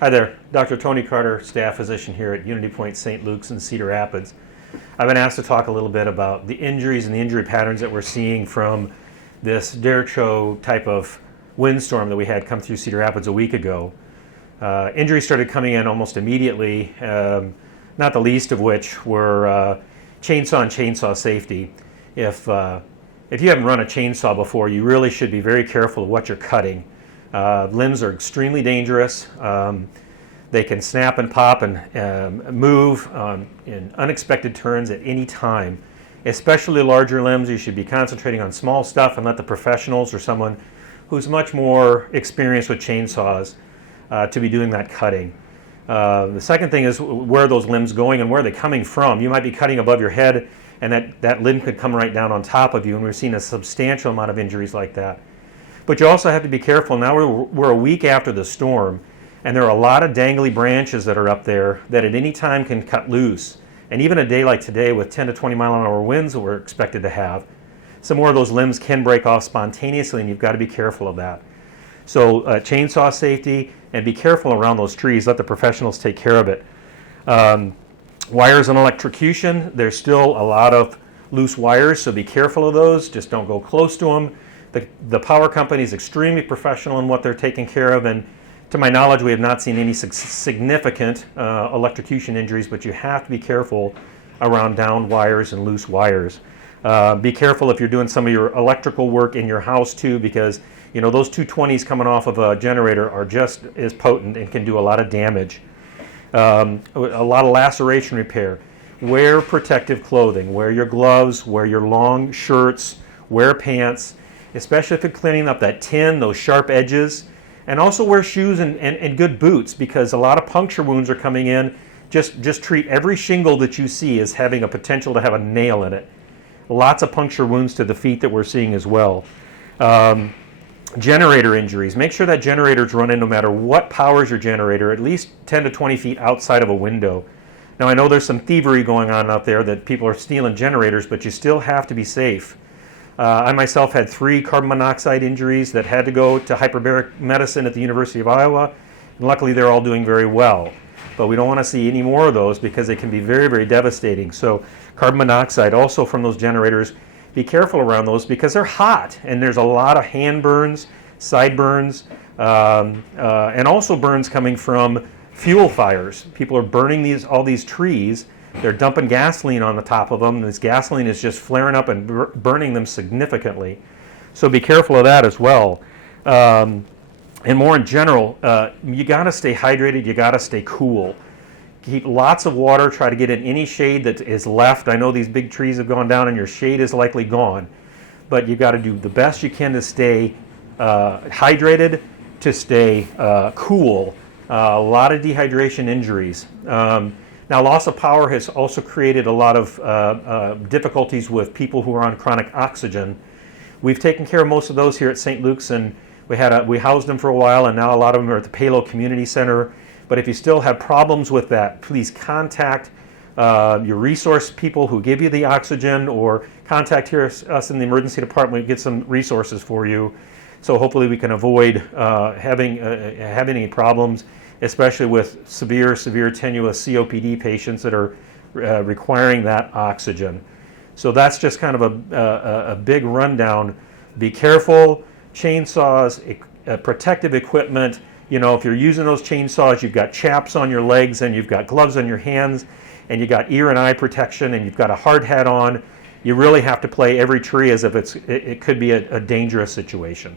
Hi there, Dr. Tony Carter, staff physician here at UnityPoint St. Luke's in Cedar Rapids. I've been asked to talk a little bit about the injuries and the injury patterns that we're seeing from this Derecho type of windstorm that we had come through Cedar Rapids a week ago. Injuries started coming in almost immediately, not the least of which were chainsaw and chainsaw safety. If you haven't run a chainsaw before, you really should be very careful of what you're cutting. Limbs are extremely dangerous. They can snap and pop and move in unexpected turns at any time. Especially larger limbs, you should be concentrating on small stuff and let the professionals or someone who's much more experienced with chainsaws to be doing that cutting. The second thing is where are those limbs going and where are they coming from? You might be cutting above your head and that limb could come right down on top of you, and we've seen a substantial amount of injuries like that. But you also have to be careful. Now we're a week after the storm, and there are a lot of dangly branches that are up there that at any time can cut loose. And even a day like today with 10 to 20 mile an hour winds that we're expected to have, some more of those limbs can break off spontaneously, and you've got to be careful of that. So chainsaw safety, and be careful around those trees. Let the professionals take care of it. Wires and electrocution, there's still a lot of loose wires, so be careful of those. Just don't go close to them. The power company is extremely professional in what they're taking care of, and to my knowledge, we have not seen any significant electrocution injuries, but you have to be careful around downed wires and loose wires. Be careful if you're doing some of your electrical work in your house too, because you know those 220s coming off of a generator are just as potent and can do a lot of damage. A lot of laceration repair. Wear protective clothing. Wear your gloves, wear your long shirts, wear pants, especially if you're cleaning up that tin, those sharp edges. And also wear shoes and good boots, because a lot of puncture wounds are coming in. Just treat every shingle that you see as having a potential to have a nail in it. Lots of puncture wounds to the feet that we're seeing as well. Generator injuries. Make sure that generator's running no matter what powers your generator, at least 10 to 20 feet outside of a window. Now I know there's some thievery going on out there that people are stealing generators, but you still have to be safe. I myself had 3 carbon monoxide injuries that had to go to hyperbaric medicine at the University of Iowa, and luckily they're all doing very well. But we don't want to see any more of those because they can be very, very devastating. So carbon monoxide also from those generators, be careful around those because they're hot, and there's a lot of hand burns, side burns, and also burns coming from fuel fires. People are burning all these trees. They're dumping gasoline on the top of them, and this gasoline is just flaring up and burning them significantly. So be careful of that as well. And more in general, you got to stay hydrated, you got to stay cool. Keep lots of water, try to get in any shade that is left. I know these big trees have gone down and your shade is likely gone, but you got to do the best you can to stay hydrated, to stay cool. A lot of dehydration injuries. Now, loss of power has also created a lot of difficulties with people who are on chronic oxygen. We've taken care of most of those here at St. Luke's, and we housed them for a while, and now a lot of them are at the Palo Community Center. But if you still have problems with that, please contact your resource people who give you the oxygen, or contact us in the emergency department. We get some resources for you. So hopefully we can avoid having any problems, especially with severe tenuous COPD patients that are requiring that oxygen. So that's just kind of a big rundown. Be careful, chainsaws, protective equipment. You know, if you're using those chainsaws, you've got chaps on your legs and you've got gloves on your hands and you've got ear and eye protection and you've got a hard hat on. You really have to play every tree as if it could be a dangerous situation.